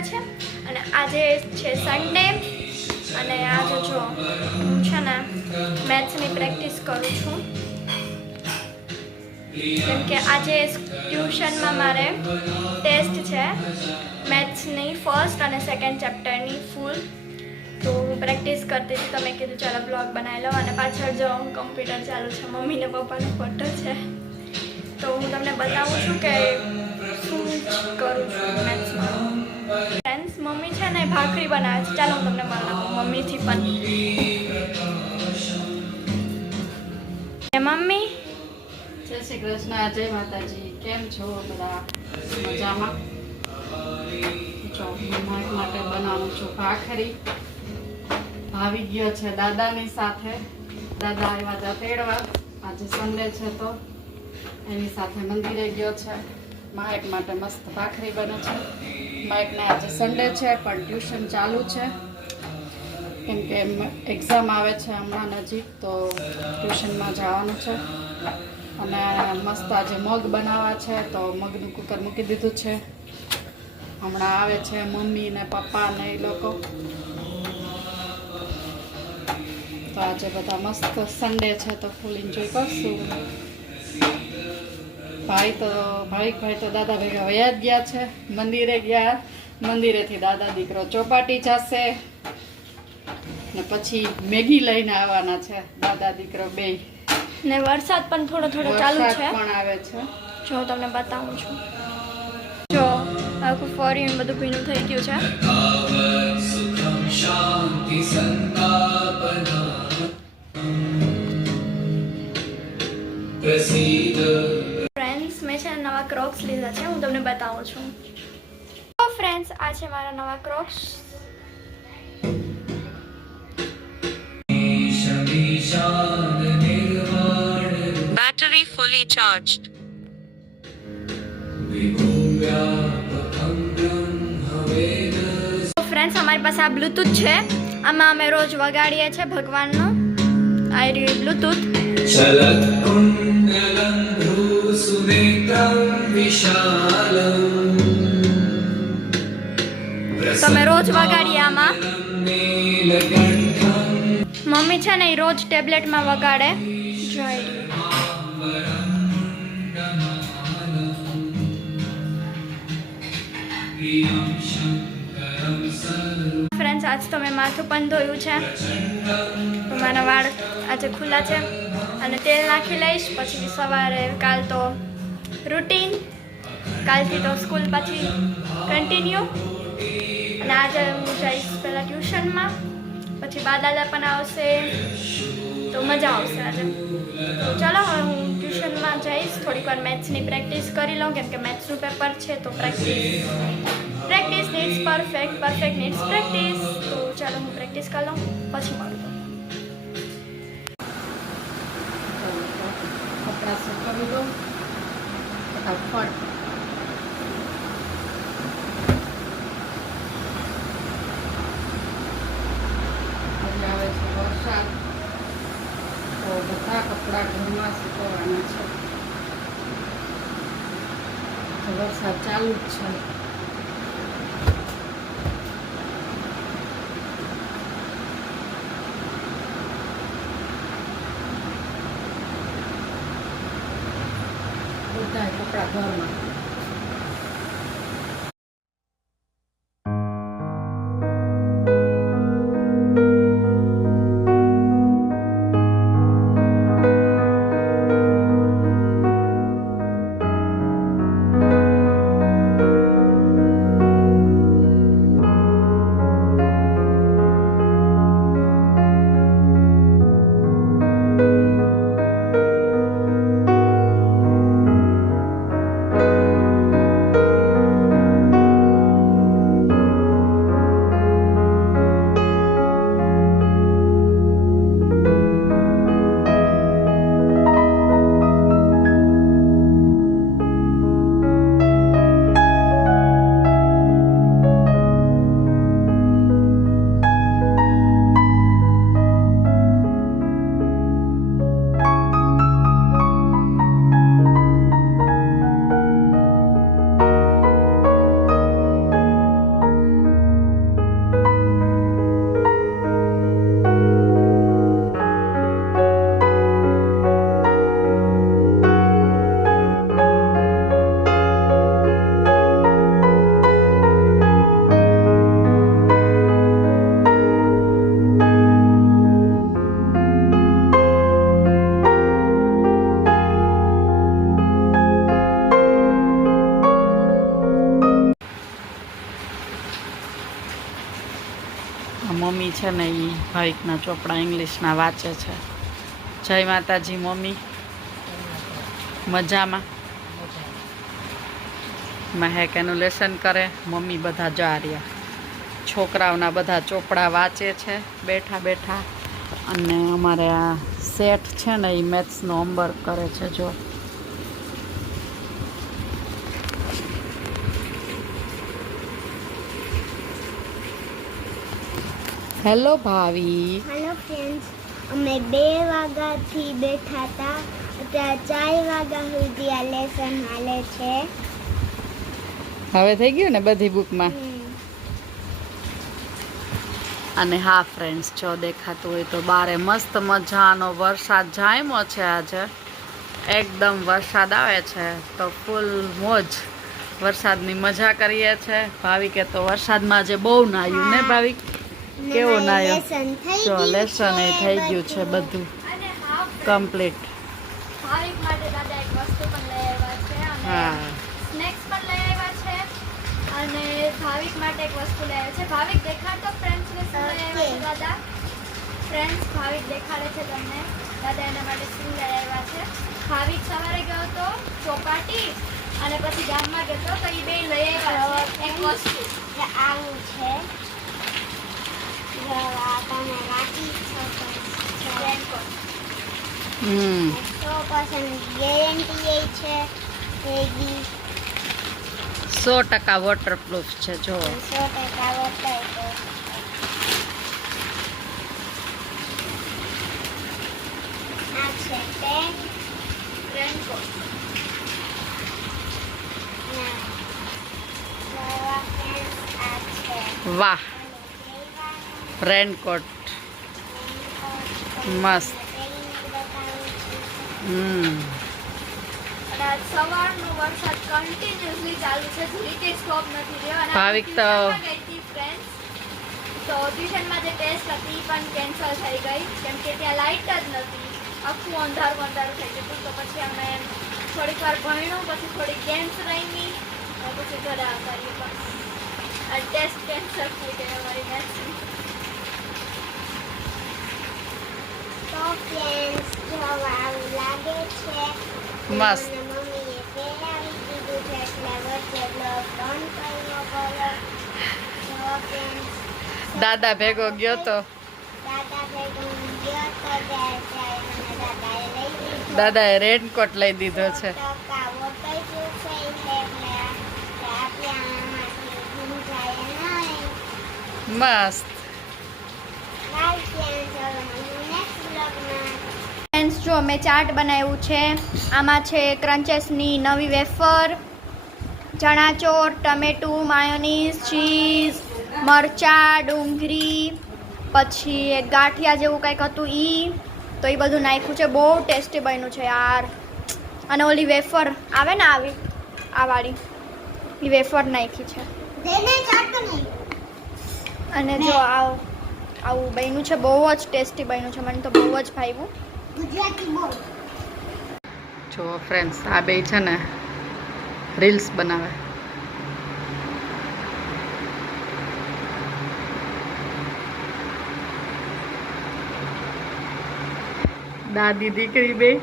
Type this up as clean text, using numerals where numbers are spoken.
ગયા છે અને આજે છે સન્ડે અને આજે જો હું છે ને મેથ્સની પ્રેક્ટિસ કરું છું કેમ કે આજે ટ્યુશનમાં મારે ટેસ્ટ છે મેથ્સની ફર્સ્ટ અને સેકન્ડ ચેપ્ટરની ફૂલ, તો હું પ્રેક્ટિસ કરતી હતી. તમે કીધું ચાલો બ્લોગ બનાવી લો અને પાછળ જો કમ્પ્યુટર ચાલુ છે, મમ્મી ને પપ્પાનો ફોટો છે, તો હું તમને બતાવું છું કે શું કરું છું મેથ્સમાં. ફ્રેન્ડ્સ, મમ્મી છે ને ભાખરી બનાવે છે. ચાલો હું તમને બનાવું મમ્મીથી પણ. મમ્મી જય શ્રી કૃષ્ણ, જય માતાજી. કેમ છો બધા? મજામાં? જો મારા માટે બનાવું છું ભાખરી. આવી ગયો છે દાદાની સાથે. દાદા આવ્યા હતા તેડવા. આજે સન્ડે છે તો એની સાથે મંદિરે ગયો છે. માયક માટે મસ્ત ભાખરી બને છે. માયકને આજે સન્ડે છે પણ ટ્યુશન ચાલુ છે કેમ કે એક્ઝામ આવે છે હમણાં નજીક, તો ટ્યુશનમાં જવાનું છે. અને મસ્ત આજે મગ બનાવવા છે તો મગનું કુકર મૂકી દીધું છે. હમણાં આવે છે મમ્મી ને પપ્પા ને એ લોકો. તો આજે બધા મસ્ત સન્ડે છે તો ફૂલ એન્જોય કરશું. ભાઈ તો દાદા ભેગા વયા જ ગયા છે, મંદિરે ગયા. મંદિરેથી દાદા દીકરો ચોપાટી જશે ને પછી મેગી લઈને આવવાના છે દાદા દીકરો બેય. ને વરસાદ પણ થોડો થોડો ચાલુ છે, પણ આવે છે. જો હું તમને બતાવું છું. જો આખું ફોરીન બધું ભીનું થઈ ગયું છે. ફ્રેન્ડ્સ, મેં છે નવા ક્રોક્સ લીધા છે, હું તમને બતાવું છું. તો ફ્રેન્ડ્સ, આ છે મારા નવા ક્રોક્સ. Battery fully charged. તો ફ્રેન્ડ્સ, અમારી પાસે આ બ્લૂટૂથ છે. આમાં અમે રોજ વગાડીએ છીએ ભગવાનનું. આ રહ્યું બ્લૂટૂથ. તમે રોજ વગાડીએ આમાં. મમ્મી છે ને એ રોજ ટેબ્લેટમાં વગાડે. જોઈ ફ્રેન્ડ્સ, આજ તો મેં માથું પણ ધોયું છે. મારા વાળ આજે ખુલ્લા છે અને તેલ નાખી લઈશ. પછી સવારે કાલ તો રૂટીન, કાલથી તો સ્કૂલ પછી કન્ટિન્યુ. અને આજે હું જઈશ પહેલાં ટ્યુશનમાં, પછી બાદાલા પણ આવશે તો મજા આવશે આજે. તો ચાલો હવે હું ટ્યુશનમાં જઈશ. થોડીક વાર મેથ્સની પ્રેક્ટિસ કરી લઉં કેમ કે મેથ્સનું પેપર છે તો practice needs perfect, perfect needs practice. તો ચાલો હું પ્રેક્ટિસ કરી લઉં પછી મળું. કપડાં સુકવી દો ફટાફટ. આવે છે વરસાદ તો બધા કપડાં ઘરમાં સુકવવાના છે. વરસાદ ચાલુ જ છે. બધા કપડાં ઘરમાં. મમ્મી છે ને એ ભાવિકના ચોપડા ઇંગ્લિશના વાંચે છે. જય માતાજી મમ્મી. મજામાં? મહેક એનું લેસન કરે, મમ્મી બધા જા રહ્યા. છોકરાઓના બધા ચોપડા વાંચે છે બેઠા બેઠા. અને અમારે આ શેઠ છે ને એ મેથ્સનો હોમવર્ક કરે છે. જો હેલો ભાવી. હેલો ફ્રેન્ડ્સ, અમે 2 વાગ્યાથી બેઠા હતા, અત્યારે 4 વાગ્યા સુધી આ લેસન હાલે છે. હવે થઈ ગયું ને બધી બુકમાં. અને હા ફ્રેન્ડ્સ, જો દેખાતું હોય તો બારે મસ્ત મજાનો વરસાદ જામ્યો છે આજે. એકદમ વરસાદ આવે છે તો ફૂલ મોજ વરસાદની મજા કરીએ છે. ભાવિકે તો વરસાદમાં જે બહુ નાહ્યું ને ભાવિક? કેવો નાયો? જો લેસન એ થઈ ગયું છે બધું અને હા કમ્પ્લીટ. ભાવિક માટે દાદા એક વસ્તુ પણ લઈ આવ્યા છે અને હા સ્નેક્સ પણ લઈ આવ્યા છે. અને ભાવિક માટે એક વસ્તુ લઈ આવ્યા છે. ભાવિક દેખાડતો ફ્રેન્ડ્સ ને શું લઈ આવ્યા છે દાદા? ફ્રેન્ડ્સ ભાવિક દેખાડે છે તમને. દાદા એના માટે શું લઈ આવ્યા છે? ભાવિક સવારે ગયો તો ચોપાટી અને પછી ગામમાં ગયો તો એ બે લઈ આવ્યા છે એક વસ્તુ. આવું છે, તમે રાખી શકો છો. રેનકોટ. 100% ગેરંટી એ છે. એવી 100% વોટરપ્રૂફ છે. જો 100% વોટર. આ છે પેન. રેનકોટ. આ છે વાહ, રેનકોટ મસ્ત. અને આજ સવારનો વરસાદ કન્ટિન્યુઅસલી ચાલુ છે, જરીકે સ્ટોપ નથી થયો. અને ભાવિક તો- ટ્યુશનમાં ગઈ હતી friends. તો ટ્યુશનમાં જે ટેસ્ટ હતી એ પણ કેન્સલ થઈ ગઈ કેમ કે ત્યાં લાઇટ જ નથી. આખું અંધારું અંધારું થઈ ગયું હતું. તો પછી અમે થોડીક વાર ભણ્યું, પછી થોડીક ગેમ્સ રમી અને પછી ઘરે કર્યું. પણ આ ટેસ્ટ કેન્સલ થઈ ગઈ અમારી મેથ્સની. તો ફ્રેન્ડ્સ, જો આવું લાગે છે. મસ્ત. મને મમ્મીએ પહેરાવી દીધું છે એટલે વચ્ચે બ્લોગ બંધ કરવો પડે. જો ફ્રેન્ડ્સ, દાદા ભેગો ગયો તો દાદા ભેગો હું ગયો તો ત્યારે મને દાદાએ લઈ દીધો. દાદાએ રેનકોટ લઈ દીધો છે. 100% વોટરપ્રૂફ છે એટલે આપણે આમાંથી ભૂંજાય નહીં. મસ્ત. બાય ફ્રેન્ડ્સ, હવે મળીએ નેક્સ્ટ બ્લોગમાં. ફ્રેન્ડ્સ, જો મેં ચાટ બનાવ્યું છે. આમાં છે ક્રન્ચેસની નવી વેફર, ચણાચોર, ટમેટું, માયોનીઝ, ચીઝ, મરચાં, ડુંગળી, પછી એક ગાંઠિયા જેવું કંઈક હતું ઈ. તો એ બધું નાખ્યું છે. બહુ ટેસ્ટી બન્યું છે યાર. અને ઓલી વેફર આવે ને આવી આ વાળી એ વેફર નાખી છે. દેને ચાટ નહીં. અને જો આવું બન્યું છે. બહુ જ ટેસ્ટી બન્યું છે. મને તો બહુ જ ભાવ્યું. ગુજરાતી બોલ. જો ફ્રેન્ડ્સ, આ બે છે ને રીલ્સ બનાવે. દાદી દીકરી બે